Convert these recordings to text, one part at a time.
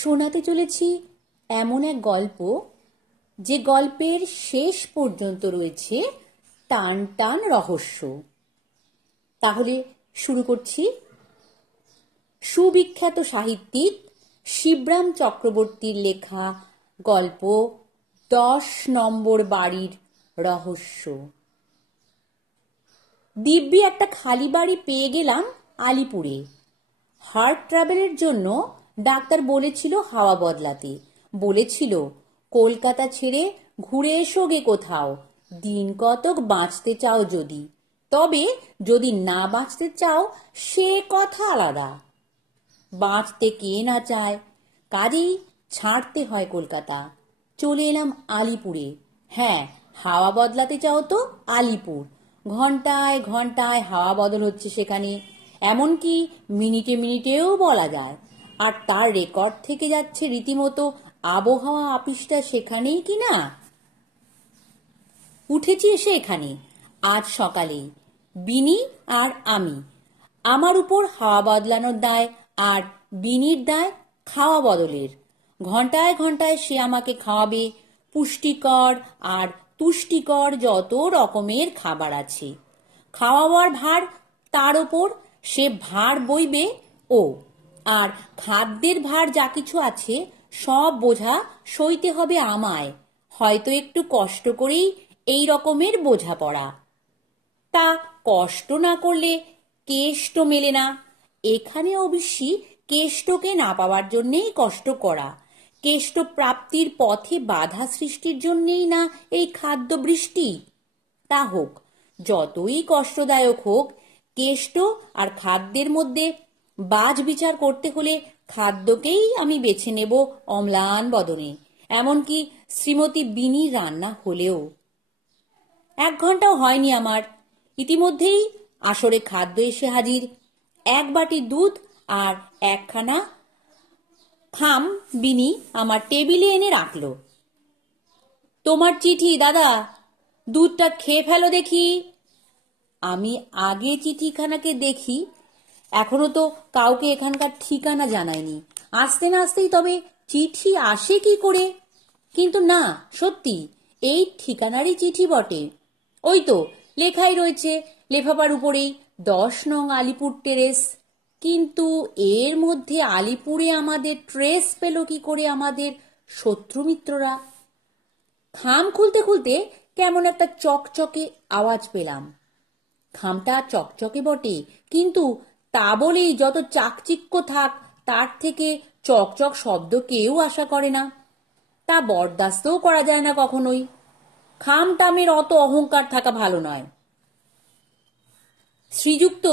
শোনাতে চলেছি এমন এক গল্প যে গল্পের শেষ পর্যন্ত রয়েছে টান টান রহস্য। তাহলে শুরু করছি। সুবিখ্যাত সাহিত্যিক শিবরাম চক্রবর্তীর লেখা গল্প 10 নম্বর বাড়ির রহস্য। দিব্যি একটা খালি বাড়ি পেয়ে গেলাম আলিপুরে। হার্ট ট্রাভেলের জন্য ডাক্তার বলেছিল হাওয়া বদলাতে, বলেছিল কলকাতা ছেড়ে ঘুরে এসো গে কোথাও, দিন কতক বাঁচতে চাও যদি, তবে যদি না বাঁচতে চাও সে কথা আলাদা। বাঁচতে কে না চায়, কাজেই ছাড়তে হয় কলকাতা। চলে এলাম আলিপুরে। হ্যাঁ, হাওয়া বদলাতে চাও তো আলিপুর। ঘন্টায় ঘন্টায় হাওয়া বদল হচ্ছে সেখানে, এমনকি মিনিটে মিনিটেও বলা যায়। আর তার রেকর্ড থেকে যাচ্ছে রীতিমতো আবহাওয়া আপিসটা সেখানেই কিনা। উঠেছি এসে এখানে আজ সকালেই, বিনি আর আমি। আমার উপর হাওয়া বদলানোর দায় আর বিনির দায় খাওয়া বদলের। ঘন্টায় ঘন্টায় সে আমাকে খাওয়াবে পুষ্টিকর আর তুষ্টিকর যত রকমের খাবার আছে। খাওয়াবার ভার তার ওপর, সে ভার বইবে ও। আর খাদ্যের ভার যা কিছু আছে সব বোঝা সইতে হবে আমায়, হয়তো একটু কষ্ট করেই এই রকমের বোঝাপড়া। তা কষ্ট না করলে কেষ্ট মেলে না। এখানে অবশ্যই কেষ্টকে না পাওয়ার জন্যেই কষ্ট করা, কেষ্ট প্রাপ্তির পথে বাধা সৃষ্টির জন্যেই না এই খাদ্য বৃষ্টি। তা হোক, যতই কষ্টদায়ক হোক, কেষ্ট আর খাদ্যের মধ্যে বাজ বিচার করতে হলে খাদ্যকেই আমি বেছে নেব অম্লান বদনে, এমনকি শ্রীমতী বিনির রান্না হলেও। 1 ঘন্টাও হয়নি আমার, ইতিমধ্যেই আসরে খাদ্য এসে হাজির। 1 বাটি দুধ আর 1খানা খাম বিনি আমার টেবিলে এনে রাখলো। তোমার চিঠি দাদা, দুধটা খেয়ে ফেলো দেখি। আমি আগে চিঠিখানাকে দেখি, এখনো তো কাউকে এখানকার ঠিকানা জানায়নি। আসতে না আসতেই তবে চিঠি আসে কি করে? কিন্তু না, সত্যি এই ঠিকানারই চিঠি বটে। ওই তো লেখাই রয়েছে লেফাফার উপরেই 10 নং আলিপুর টেরেস। কিন্তু এর মধ্যে আলিপুরে আমাদের ট্রেস পেল কি করে আমাদের শত্রুমিত্ররা? খাম খুলতে খুলতে কেমন একটা চকচকে আওয়াজ পেলাম। খামটা চকচকে বটে, কিন্তু তা বলেই যত চাকচিক্য থাক তার থেকে চকচক শব্দ কেউ আশা করে না। তা বরদাস্তও করা যায় না কখনোই। খাম টামের অত অহংকার থাকা ভালো নয়। শ্রীযুক্ত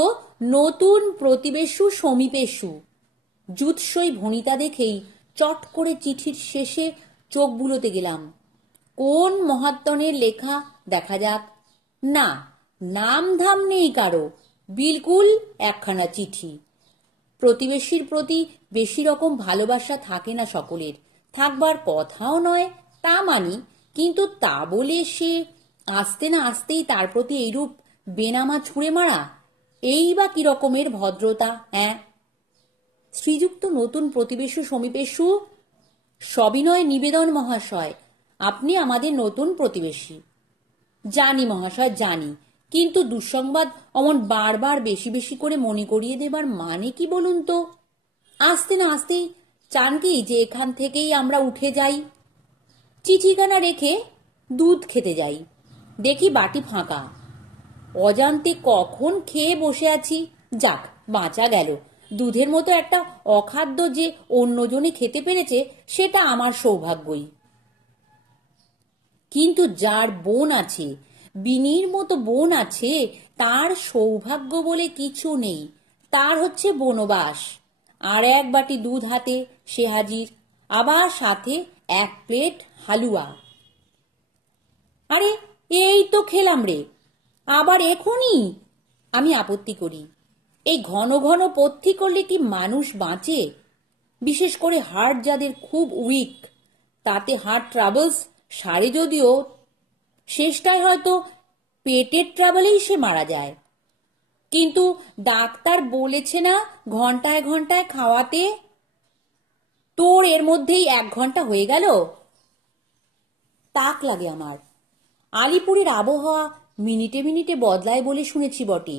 নতুন প্রতিবেশু সমীপেশু জুৎসই ভণিতা দেখেই চট করে চিঠির শেষে চোখ বুলোতে গেলাম। কোন মহাত্মনের লেখা দেখা যাক। না, নাম ধাম নেই কারো, বিলকুল একখানা চিঠি। প্রতিবেশীর প্রতি বেশি রকম ভালোবাসা থাকে না সকলের, থাকবার কথাও নয় তা মানি, কিন্তু তা বলে সে আসতে না আসতেই তার প্রতি এইরূপ বেনামা ছুঁড়ে মারা, এই বা কি রকমের ভদ্রতা? হ্যাঁ, শ্রীযুক্ত নতুন প্রতিবেশু সমীপেশু, সবিনয় নিবেদন মহাশয়, আপনি আমাদের নতুন প্রতিবেশী। জানি মহাশয়, জানি, কিন্তু দুঃসংবাদ অমন বারবার বেশি বেশি করে মনে করিয়ে দেবার মানে কি বলুন তো? আসতে না আসতেই চান কি যে এখান থেকেই আমরা উঠে যাই? চিঠিখানা রেখে দুধ খেতে যাই, দেখি বাটি ফাঁকা। অজান্তে কখন খেয়ে বসে আছি, যাক বাঁচা গেল। দুধের মতো একটা অখাদ্য যে অন্যজনে খেতে পেরেছে সেটা আমার সৌভাগ্যই। কিন্তু যার বোন আছে, বিনির মতো বোন আছে, তার সৌভাগ্য বলে কিছু নেই। তার হচ্ছে বনবাস। আর 1 বাটি দুধ হাতে সে হাজির, আবার সাথে 1 প্লেট হালুয়া। আরে এই তো খেলাম রে, আবার এখনই? আমি আপত্তি করি। এই ঘন ঘন পথ্যি করলে কি মানুষ বাঁচে? বিশেষ করে হার্ট যাদের খুব উইক, তাতে হার্ট ট্রাবলস সারে যদিও, শেষটায় হয়তো পেটের ট্রাবলেই সে মারা যায়। কিন্তু ডাক্তার বলেছে না ঘন্টায় ঘন্টায় খাওয়াতে। তোর এর মধ্যেই 1 ঘন্টা হয়ে গেল। তাক লাগে আমার। আলিপুরের আবহাওয়া মিনিটে মিনিটে বদলায় বলে শুনেছি বটে,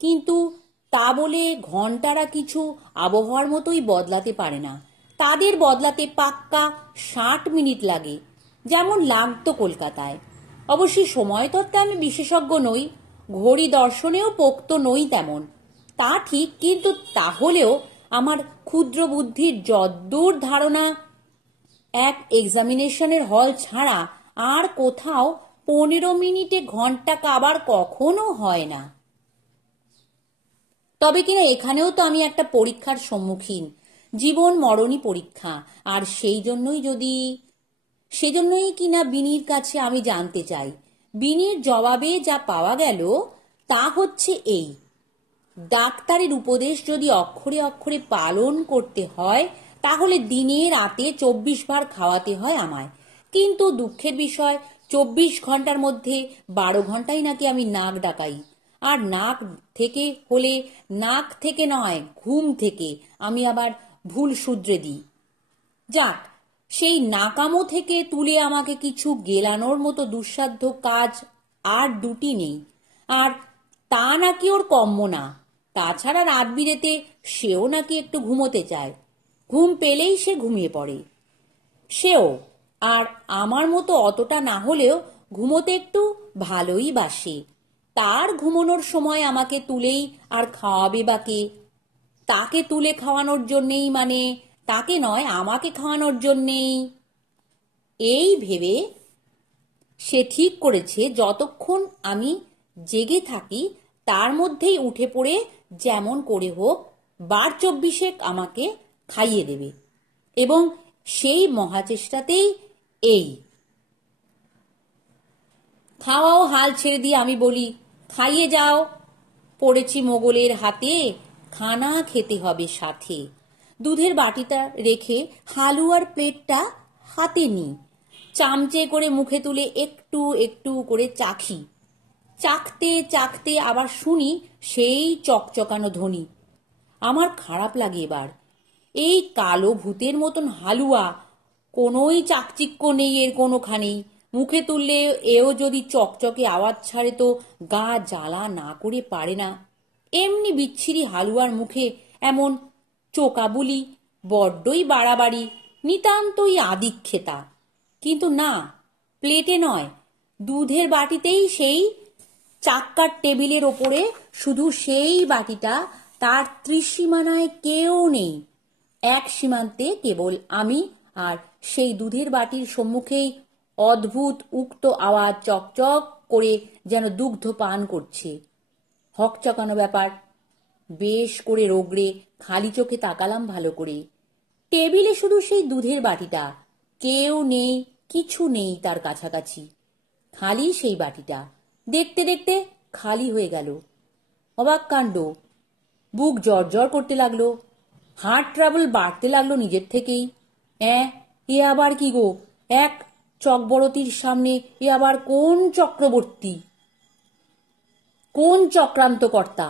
কিন্তু তা বলে ঘন্টারা কিছু আবহাওয়ার মতোই বদলাতে পারে না। তাদের বদলাতে পাক্কা 60 মিনিট লাগে, যেমন লাগতো কলকাতায়। অবশ্যই সময় তত্ত্বে আমি বিশেষজ্ঞ নই, ঘড়ি দর্শনেও পোক্ত নই তেমন, তা ঠিক, কিন্তু তাহলেও আমার ক্ষুদ্র বুদ্ধির যদ্দূর ধারণা, এক এক্সামিনেশনের হল ছাড়া আর কোথাও 15 মিনিটে ঘন্টা কাবার কখনো হয় না। তবে কিনা এখানেও তো আমি একটা পরীক্ষার সম্মুখীন, জীবন মরণী পরীক্ষা। আর সেজন্যই কিনা বিনির কাছে আমি জানতে চাই। বিনির জবাবে যা পাওয়া গেল তা হচ্ছে এই: ডাক্তারের উপদেশ যদি অক্ষরে অক্ষরে পালন করতে হয় তাহলে দিনে রাতে 24 বার খাওয়াতে হয় আমায়। কিন্তু দুঃখের বিষয়, 24 ঘন্টার মধ্যে 12 ঘন্টাই নাকি আমি নাক ডাকাই। আর নাক থেকে হলে নাক থেকে নয়, ঘুম থেকে আমি আবার ভুল শুধরে দিই। যাক, সেই নাকামো থেকে তুলে আমাকে কিছু গেলানোর মতো দুঃসাধ্য কাজ আর দুটি নেই। আর তা নাকি ওর কম্য না। তাছাড়া রাত বিরেতে সেও নাকি একটু ঘুমোতে চায়। ঘুম পেলেই সে ঘুমিয়ে পড়ে সেও। আর আমার মতো অতটা না হলেও ঘুমোতে একটু ভালোই বাসে। তার ঘুমানোর সময় আমাকে তুলেই আর খাওয়াবে বা কে? তাকে তুলে খাওয়ানোর জন্যেই, মানে তাকে নয়, আমাকে খাওয়ানোর জন্যেই। এই ভেবে সে ঠিক করেছে যতক্ষণ আমি জেগে থাকি তার মধ্যেই উঠে পড়ে যেমন করে হোক 12-24 আমাকে খাইয়ে দেবে। এবং সেই মহাচেষ্টাতেই এই খাওয়াও হাল ছেড়ে দিয়ে আমি বলি, খাইয়ে যাও, পড়েছি মোগলের হাতে, খানা খেতে হবে সাথে। দুধের বাটিটা রেখে হালুয়ার প্লেটটা হাতে নিই, চামচে করে মুখে তুলে একটু একটু করে চাখি। চাখতে চাখতে আবার শুনি সেই চকচকানো ধ্বনি। আমার খারাপ লাগে এবার। এই কালো ভূতের মতন হালুয়া, কোনোই চাকচিক্য নেই এর কোনোখানেই। মুখে তুললে এও যদি চকচকে আওয়াজ ছাড়ে তো গা জ্বালা না করে পারে না। এমনি বিচ্ছিরি হালুয়ার মুখে এমন চোকাবুলি বড্ডই বাড়াবাড়ি, নিতান্তই আদিক্ষেতা। কিন্তু না, প্লেটে নয়, দুধের বাটিতেই, সেই চাক্কার টেবিলের ওপরে, শুধু সেই বাটিটা। তার ত্রিসীমানায় কেউ নেই, এক সীমান্তে কেবল আমি, আর সেই দুধের বাটির সম্মুখেই অদ্ভুত উক্ত আওয়াজ চকচক করে যেন দুগ্ধ পান করছে। হকচকানো ব্যাপার। বেশ করে রোগড়ে খালি চোখে তাকালাম ভালো করে। টেবিলে শুধু সেই দুধের বাটিটা, কেউ নেই, কিছু নেই তার কাছাকাছি। খালি সেই বাটিটা। দেখতে দেখতে খালি হয়ে গেল। অবাক কাণ্ড। বুক জড়জড় করতে লাগলো, হার্ট ট্রাবল বাড়তে লাগলো নিজের থেকেই। এ আবার কি গো? এক চকবরতির সামনে এ আবার কোন চক্রবর্তী, কোন চক্রান্তকর্তা?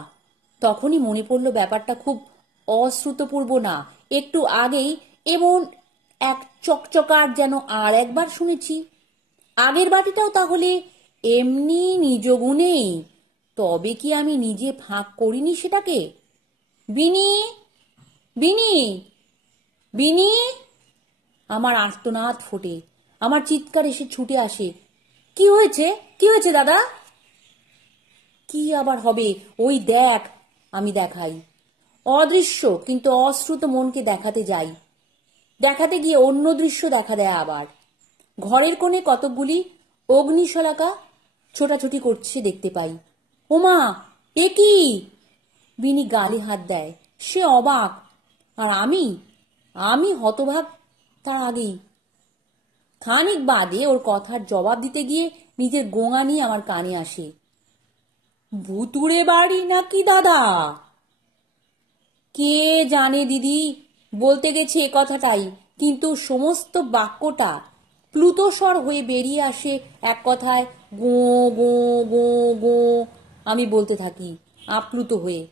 তখনই মনে পড়ল ব্যাপারটা খুব অশ্রুতপূর্ব না। একটু আগেই এমন এক চকচকার যেন আর একবার শুনেছি। আগের বাটিটাও তাহলে এমনি নিজ গুণেই? তবে কি আমি নিজে ফাঁক করিনি সেটাকে? বিনি, বিনি, বিনি! আমার আর্তনাদ ফোটে, আমার চিৎকার এসে ছুটে আসে। কি হয়েছে, কি হয়েছে দাদা? কি আবার হবে? ওই দেখ, আমি দেখাই। অদৃশ্য কিন্তু অশ্রুত মনকে দেখাতে যাই। দেখাতে গিয়ে অন্য দৃশ্য দেখা দেয় আবার। ঘরের কোণে কতকগুলি অগ্নিশলাকা ছোটাছুটি করছে দেখতে পাই। ওমা, এ কি? বিনি গালে হাত দেয়। সে অবাক, আর আমি হতভাগ তার আগেই। খানিক বাদে ওর কথার জবাব দিতে গিয়ে নিজের গোঙানি আমার কানে আসে। ভুতুড়ে বাড়ি নাকি দাদা? কে জানে দিদি, বলতে গেছে এ কথাটাই, কিন্তু সমস্ত বাক্যটা প্লুতস্বর হয়ে বেরিয়ে আসে এক কথায়, গো গো গো গো। আমি বলতে থাকি আপ্লুত হয়ে।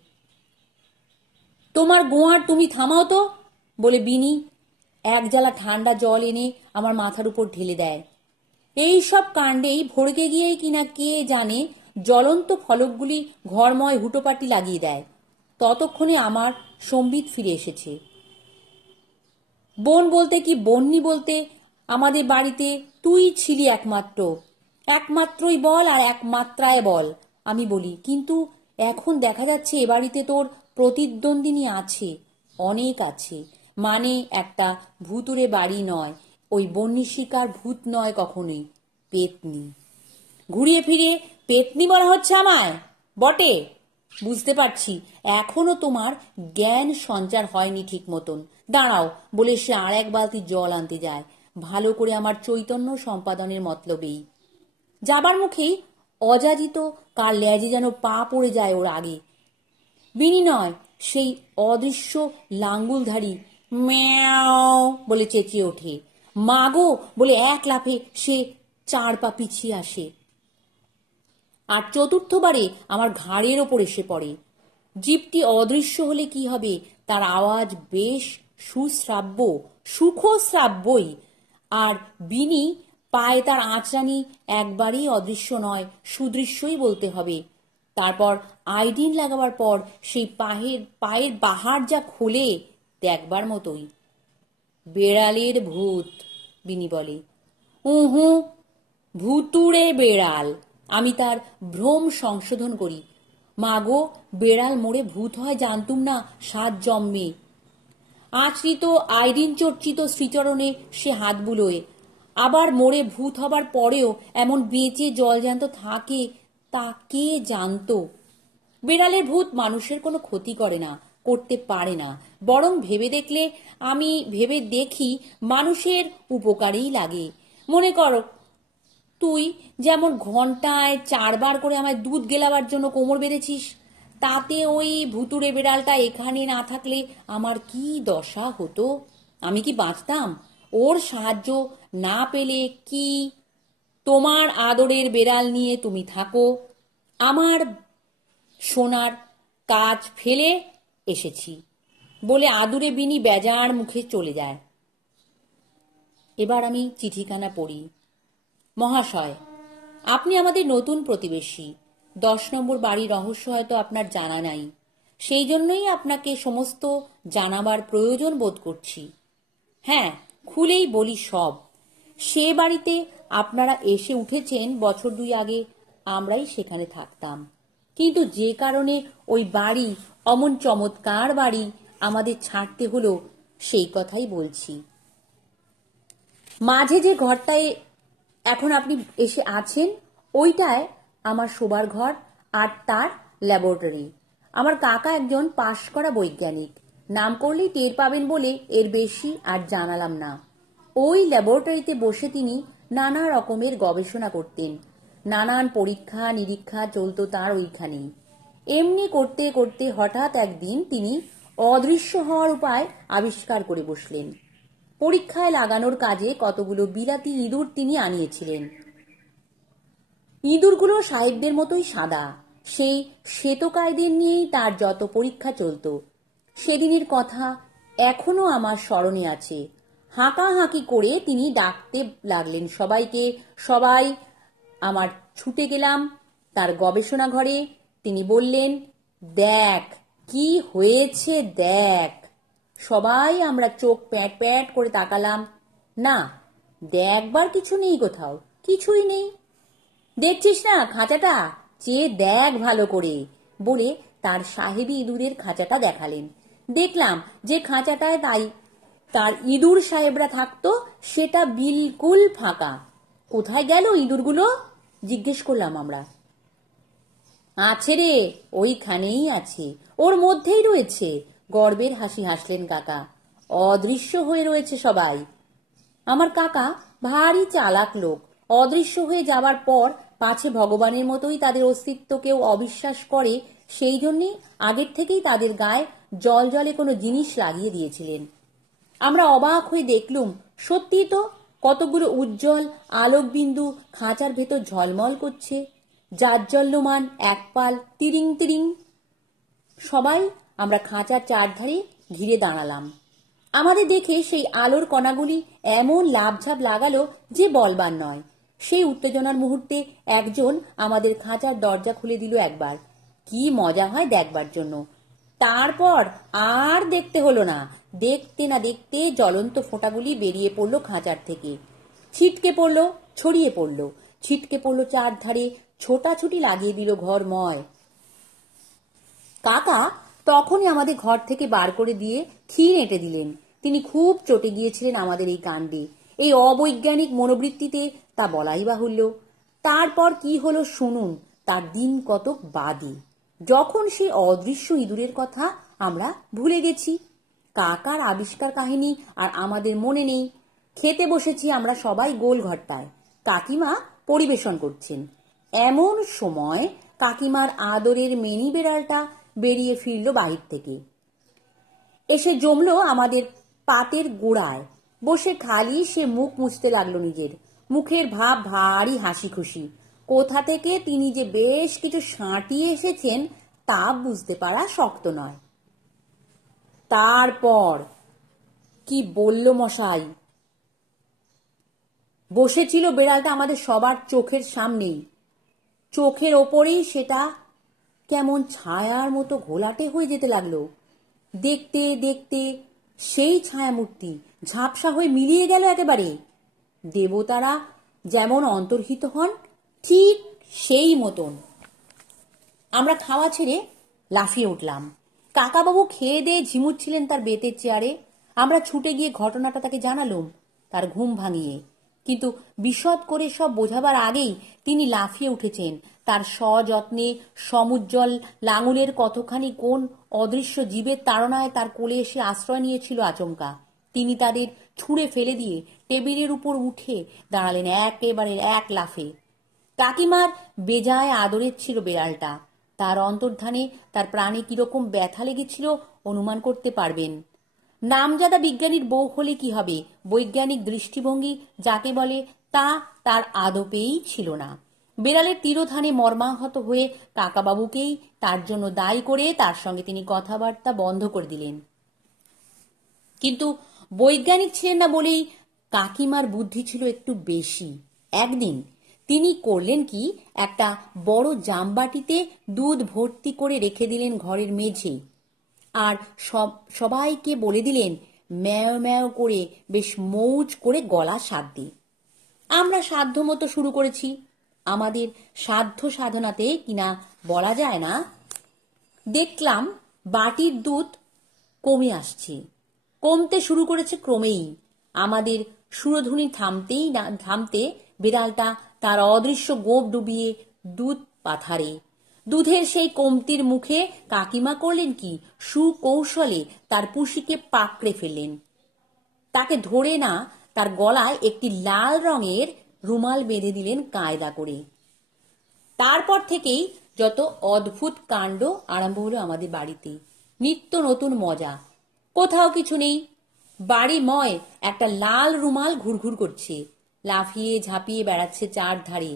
তোমার গোয়ার তুমি থামাও তো, বলে বিনি এক জালা ঠান্ডা জল এনে আমার মাথার উপর ঢেলে দেয়। এই সব কাণ্ডেই ভড়কে গিয়েই কিনা কে জানে জ্বলন্ত ফলকগুলি ঘরময় হুটোপাটি লাগিয়ে দেয়। ততক্ষণে আমার সম্বিত ফিরে এসেছে। বোন বলতে কি বন্যি বলতে আমাদের বাড়িতে তুই ছিলি একমাত্র, একমাত্রই বল আর একমাত্রায় বল। আমি বলি, কিন্তু এখন দেখা যাচ্ছে এ বাড়িতে তোর প্রতিদ্বন্দ্বিনী আছে, অনেক আছে। মানে একটা ভুতুরে বাড়ি নয়, ওই বন্যি শিকার ভূত নয় কখনোই, পেতনি। ঘুরিয়ে ফিরিয়ে পেতনি বলা হচ্ছে আমায়? বটে, বুঝতে পারছি এখনো তোমার জ্ঞান সঞ্চার হয়নি ঠিক মতন। দাঁড়াও বলে সে আর এক বালতি জল আনতে যায়, ভালো করে আমার চৈতন্য সম্পাদনের মতলবেই। যাবার মুখেই অযাচিত কার লেজে যেন পা পড়ে যায় ওর আগে। বিনি নয়, সেই অদৃশ্য লাঙ্গুলধারী ম্যাও বলে চেঁচিয়ে ওঠে। মাগো বলে এক লাফে সে 4 পা পিছিয়ে আসে, আর চতুর্থবারে আমার ঘাড়ের ওপর এসে পড়ে। জীবটি অদৃশ্য হলে কি হবে, তার আওয়াজ বেশ সুশ্রাব্য, সুখশ্রাব্যই। আর বিনি পায়ে তার আঁচড়ানি একবারই অদৃশ্য নয়, সুদৃশ্যই বলতে হবে। তারপর আইডিন লাগাবার পর সেই পায়ের বাহার যা খোলে দেখবার মতোই। বেড়ালের ভূত, বিনি বলে। উহু, ভুতুড়ে বেড়াল। আমি তার ভ্রম সংশোধন করি। মাগো, বেড়াল মরে ভূত হয় জানতুম না 7 জন্মে। আশ্রিত আইডিন চর্চিত শ্রীচরণে সে হাত বুলোয়। আবার মরে ভূত হবার পরেও এমন বেঁচে জলজ্যান্ত থাকে তা কে জানত? বেড়ালের ভূত মানুষের কোনো ক্ষতি করে না, করতে পারে না, বরং ভেবে দেখি মানুষের উপকারেই লাগে। মনে করো, তুই যেমন ঘন্টায় 4 বার করে আমায় দুধ গেলাবার জন্য কোমর বেঁধেছিস, তাতে ওই ভুতুড়ে বেড়ালটা এখানে না থাকলে আমার কি দশা হতো? আমি কি বাঁচতাম? ওর সাহায্য না পেলে কি? তোমার আদরের বেড়াল নিয়ে তুমি থাকো, আমার সোনার কাজ ফেলে এসেছি বলে আদুরে বিনি বেজার মুখে চলে যায়। এবার আমি চিঠিখানা পড়ি। মহাশয়, আপনি আমাদের নতুন প্রতিবেশী। 10 নম্বর বাড়ির রহস্য হয়তো আপনার জানা নাই, সেই জন্যই আপনাকে সমস্ত জানাবার প্রয়োজন বোধ করছি। হ্যাঁ, খুলেই বলি সব। সে বাড়িতে আপনারা এসে উঠেছেন বছর 2 আগে, আমরাই সেখানে থাকতাম। কিন্তু যে কারণে ওই বাড়ি, অমন চমৎকার বাড়ি আমাদের ছাড়তে হলো, সেই কথাই বলছি। মাঝে যে ঘরটায় এখন আপনি এসে আছেন, ওইটায় আমার শোবার ঘর আর তার ল্যাবরেটরি। আমার কাকা একজন পাশ করা বৈজ্ঞানিক, নাম করলেই টের পাবেন বলে এর বেশি আর জানালাম না। ওই ল্যাবরেটরিতে বসে তিনি নানা রকমের গবেষণা করতেন, নানান পরীক্ষা নিরীক্ষা চলত তার ওইখানেই। এমনি করতে করতে হঠাৎ একদিন তিনি অদৃশ্য হওয়ার উপায় আবিষ্কার করে বসলেন। পরীক্ষায় লাগানোর কাজে কতগুলো বিলাতি ইঁদুর তিনি আনিয়েছিলেন। ইঁদুরগুলো সাহেবদের মতোই সাদা। সেই শ্বেতকায়দের নিয়েই তার যত পরীক্ষা চলত। সেদিনের কথা এখনো আমার স্মরণে আছে। হাঁকাহাঁকি করে তিনি ডাকতে লাগলেন সবাইকে। সবাই আমার ছুটে গেলাম তার গবেষণা ঘরে। তিনি বললেন, দেখ কি হয়েছে দেখ। সবাই আমরা চোখ প্যাট প্যাট করে তাকালাম। না, দেখবার কিছু নেই, কোথাও কিছুই নেই। দেখছিস না খাঁচাটা, চেয়ে দেখ ভালো করে বলে তার সাহেবী ইঁদুরের খাঁচাটা দেখালেন। দেখলাম যে খাঁচাটায় তার ইঁদুর সাহেবরা থাকতো সেটা বিলকুল ফাঁকা। কোথায় গেল ইঁদুরগুলো জিজ্ঞেস করলাম আমরা। আছে রে, ওইখানেই আছে, ওর মধ্যেই রয়েছে। গর্বের হাসি হাসলেন কাকা। অদৃশ্য হয়ে রয়েছে সবাই। আমার কাকা ভারী চালাক লোক। অদৃশ্য হয়ে যাবার পর পাছে ভগবানের মতোই তাদের অস্তিত্বকেও অবিশ্বাস করে, সেই জন্যই আগের থেকেই তাদের গায়ে জল জলে কোনো জিনিস লাগিয়ে দিয়েছিলেন। আমরা অবাক হয়ে দেখলুম, সত্যিই তো কতগুলো উজ্জ্বল আলোকবিন্দু খাঁচার ভেতর ঝলমল করছে। জাজ্জল্যমান এক পাল তিরিং তিরিং। সবাই আমরা খাঁচার চারধারে ঘিরে দাঁড়ালাম। আমাদের দেখে সেই আলোর কণাগুলি এমন লাফঝাপ লাগালো যে বলবার নয়। সেই উত্তেজনার মুহূর্তে একজন আমাদের খাঁচার দরজা খুলে দিল একবার। কি মজা হয় দেখবার জন্য। তারপর আর দেখতে হলো না। দেখতে না দেখতে জ্বলন্ত ফোঁটাগুলি বেরিয়ে পড়লো খাঁচার থেকে, ছিটকে পড়লো, ছড়িয়ে পড়লো, ছিটকে পড়লো চারধারে, ছোটাছুটি লাগিয়ে দিল ঘরময়। কাকা তখনই আমাদের ঘর থেকে বার করে দিয়ে ক্ষীর এঁটে দিলেন। তিনি খুব চটে গিয়েছিলেন আমাদের এই কাণ্ডে, এই অবৈজ্ঞানিক মনোবৃত্তিতে, তা বলাই বাহুল্য। তারপর কি হলো শুনুন, তার দিন কতক বাদে, যখন সেই অদৃশ্য ইঁদুরের কথা আমরা ভুলে গেছি। কাকার আবিষ্কার কাহিনী আর আমাদের মনে নেই। খেতে বসেছি আমরা সবাই গোল ঘরটায়, কাকিমা পরিবেশন করছেন। এমন সময় কাকিমার আদরের মেনি বেড়ালটা বেরিয়ে ফিরল বাহির থেকে, এসে জমলো আমাদের পাতের গোড়ায়। বসে খালি সে মুখ মুছতে লাগলো নিজের। মুখের ভাব ভারী হাসি খুশি। কোথা থেকে তিনি যে বেশ কিছু সাঁটিয়ে এসেছেন তা বুঝতে পারা শক্ত নয়। তারপর কি বলল মশাই! বসেছিল বেড়ালটা আমাদের সবার চোখের সামনেই, চোখের ওপরেই সেটা কেমন ছায়ার মতো ঘোলাটে হয়ে যেতে লাগলো। দেখতে দেখতে সেই ছায়ামূর্তি ঝাপসা হয়ে মিলিয়ে গেল একেবারে। দেবতারা যেমন অন্তর্হিত হন ঠিক সেই মতন। আমরা খাওয়া ছেড়ে লাফিয়ে উঠলাম। কাকাবাবু খেয়ে দিয়ে ঝিমুচ্ছিলেন তার বেতের চেয়ারে। আমরা ছুটে গিয়ে ঘটনাটা তাকে জানালুম, তার ঘুম ভাঙিয়ে। কিন্তু বিশদ করে সব বোঝাবার আগেই তিনি লাফিয়ে উঠেছেন। তার সযত্নে সমুজ্জ্বল লাঙুলের কতখানি কোন অদৃশ্য জীবের তাড়নায় তার কোলে এসে আশ্রয় নিয়েছিল আচমকা। তিনি তাদের ছুঁড়ে ফেলে দিয়ে টেবিলের উপর উঠে দাঁড়ালেন একেবারে এক লাফে। কাকিমার বেজায় আদরের ছিল বেড়ালটা। তার অন্তর্ধানে তার প্রাণে কিরকম ব্যথা লেগেছিল অনুমান করতে পারবেন। নামজাদা বিজ্ঞানীর বউ হলে কি হবে, বৈজ্ঞানিক দৃষ্টিভঙ্গি যাকে বলে তা তার আদপেই ছিল না। বেড়ালের তিরোধানে মর্মাহত হয়ে কাকাবাবুকেই তার জন্য দায়ী করে তার সঙ্গে তিনি কথাবার্তা বন্ধ করে দিলেন। কিন্তু বৈজ্ঞানিক ছিলেন না বলেই কাকিমার বুদ্ধি ছিল একটু বেশি। একদিন তিনি করলেন কি, একটা বড় জামবাটিতে দুধ ভর্তি করে রেখে দিলেন ঘরের মেঝে, আর সবাইকে বলে দিলেন ম্যাও ম্যাও করে বেশ মৌজ করে গলা সাধতে। আমরা সাধ্যমতো শুরু করেছি। আমাদের সাধ্য সাধনাতে কিনা বলা যায় না, দেখলাম বাটির দুধ কমে আসছে, কমতে শুরু করেছে ক্রমেই। আমাদের সুরধুনি থামতে বিড়ালটা তার অদৃশ্য গোঁফ ডুবিয়ে দুধ পাথারে। দুধের সেই কমতির মুখে কাকিমা করলেন কি, সুকৌশলে তার পুষিকে পাকড়ে ফেললেন। তাকে ধরে না তার গলায় একটি লাল রঙের রুমাল বেঁধে দিলেন কায়দা করে। তারপর থেকেই যত অদ্ভুত কাণ্ড আরম্ভ হলো আমাদের বাড়িতে। নিত্য নতুন মজা, কোথাও কিছু নেই, বাড়িময় একটা লাল রুমাল ঘুরঘুর করছে, লাফিয়ে ঝাঁপিয়ে বেড়াচ্ছে চারধারে।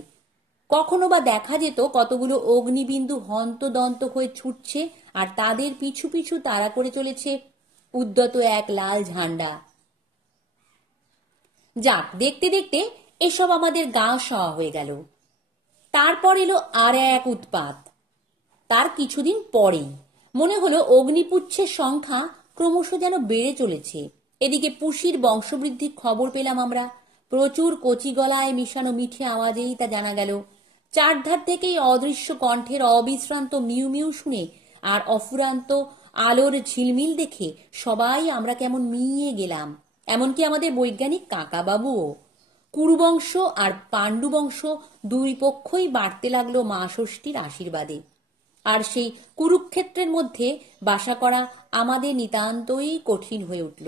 কখনো বা দেখা যেত কতগুলো অগ্নিবিন্দু হন্তদন্ত হয়ে ছুটছে, আর তাদের পিছু পিছু তাড়া করে চলেছে উদ্যত এক লাল ঝান্ডা। যাক, দেখতে দেখতে এসব আমাদের গা সওয়া হয়ে গেল। তারপর এলো আর এক উৎপাত। তার কিছুদিন পরেই মনে হলো অগ্নিপুচ্ছের সংখ্যা ক্রমশ যেন বেড়ে চলেছে। এদিকে পুষির বংশবৃদ্ধির খবর পেলাম আমরা। প্রচুর কচি গলায় মিশানো মিঠে আওয়াজেই তা জানা গেল। চারধার থেকেই অদৃশ্য কণ্ঠের অবিশ্রান্ত মিউ মিউ শুনে আর অফুরান্ত আলোর ঝিলমিল দেখে সবাই আমরা কেমন মিয়ে গেলাম। এমনকি আমাদের বৈজ্ঞানিক কাকাবাবুও। কুরুবংশ আর পাণ্ডুবংশ দুই পক্ষই বাড়তে লাগলো মা ষষ্ঠীর আশীর্বাদে। আর সেই কুরুক্ষেত্রের মধ্যে বাসা করা আমাদের নিতান্তই কঠিন হয়ে উঠল।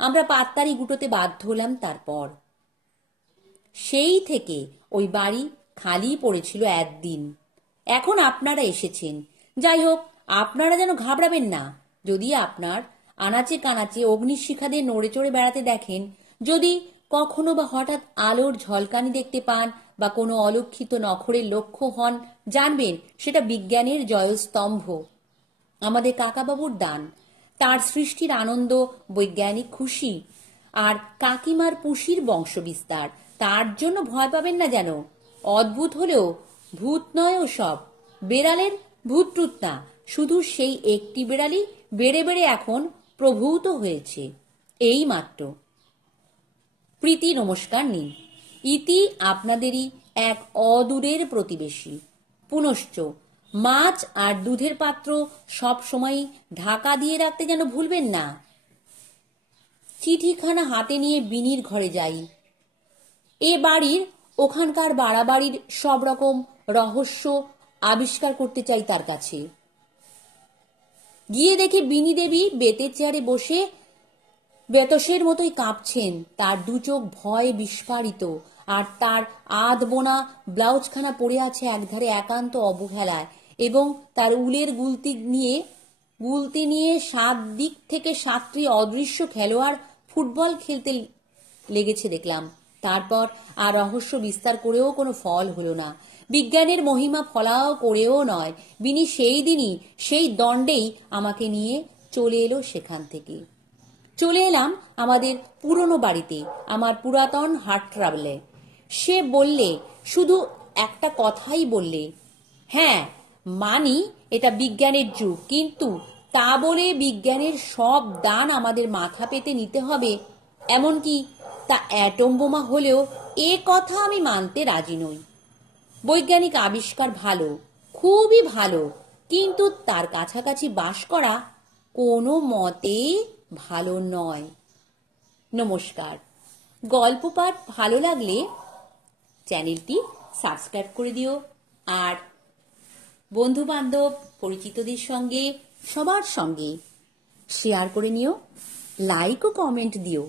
আমরা পাত্তারি গুটোতে বাধ্য হলাম। তারপর সেই থেকে ওই বাড়ি খালি পড়েছিল একদিন। এখন আপনারা এসেছেন, যাই হোক, আপনারা যেন ঘাবড়াবেন না। যদি আপনার আনাচে কানাচে অগ্নিশিখাদের নড়ে চড়ে বেড়াতে দেখেন, যদি কখনো বা হঠাৎ আলোর ঝলকানি দেখতে পান বা কোনো অলক্ষিত নখরের লক্ষ্য হন, জানবেন সেটা বিজ্ঞানের জয়স্তম্ভ, আমাদের কাকাবাবুর দান। তার সৃষ্টির আনন্দ, বৈজ্ঞানিক খুশি, আর কাকিমার পুষির বংশবিস্তার। তার জন্য ভয় পাবেন না যেন। অদ্ভুত হলেও ভূত নয় ওসব। বেড়ালের ভূত টুত না, শুধু সেই একটি বেড়ালই বেড়ে বেড়ে এখন প্রভূত হয়েছে, এই মাত্র। প্রীতি নমস্কার নিন। ইতি আপনাদেরই এক অদূরের প্রতিবেশী। পুনশ্চ মাছ আর দুধের পাত্র সব সময় ঢাকা দিয়ে রাখতে যেন ভুলবেন না। চিঠিখানা হাতে নিয়ে বিনির ঘরে যাই। এ বাড়ির ওখানকার বাড়াবাড়ির সব রকম রহস্য আবিষ্কার করতে চাই তার কাছে। গিয়ে দেখি বিনি দেবী বেতের চেয়ারে বসে বেতসের মতোই কাঁপছেন। তার দু চোখ ভয়ে বিস্ফারিত, আর তার আধ বোনা ব্লাউজখানা পড়ে আছে একধারে একান্ত অবহেলায়, এবং তার উলের গুলতি নিয়ে 7 দিক থেকে 7টি অদৃশ্য খেলোয়াড় ফুটবল খেলতে লেগেছে দেখলাম। তারপর আর রহস্য বিস্তার করেও কোনো ফল হলো না। বিজ্ঞানের মহিমা ফলাও করেও নয়। বিনি সেই দিনই সেই দণ্ডেই আমাকে নিয়ে চলে এলো সেখান থেকে। চলে এলাম আমাদের পুরনো বাড়িতে, আমার পুরাতন হার্ট ট্রাভেলে। সে বললে, শুধু একটা কথাই বললে, হ্যাঁ মানি এটা বিজ্ঞানের যুগ, কিন্তু তা বলে বিজ্ঞানের সব দান আমাদের মাথা পেতে নিতে হবে এমনকি তা অ্যাটম বোমা হলেও এ কথা আমি মানতে রাজি নই। বৈজ্ঞানিক আবিষ্কার ভালো, খুবই ভালো, কিন্তু তার কাছাকাছি বাস করা কোনো মতেই ভালো নয়। নমস্কার। গল্প পাঠ ভালো লাগলে চ্যানেলটি সাবস্ক্রাইব করে দিও, আর বন্ধু বান্ধব পরিচিতদের সঙ্গে সবার সঙ্গে শেয়ার করে নিও, লাইক ও কমেন্ট দিও।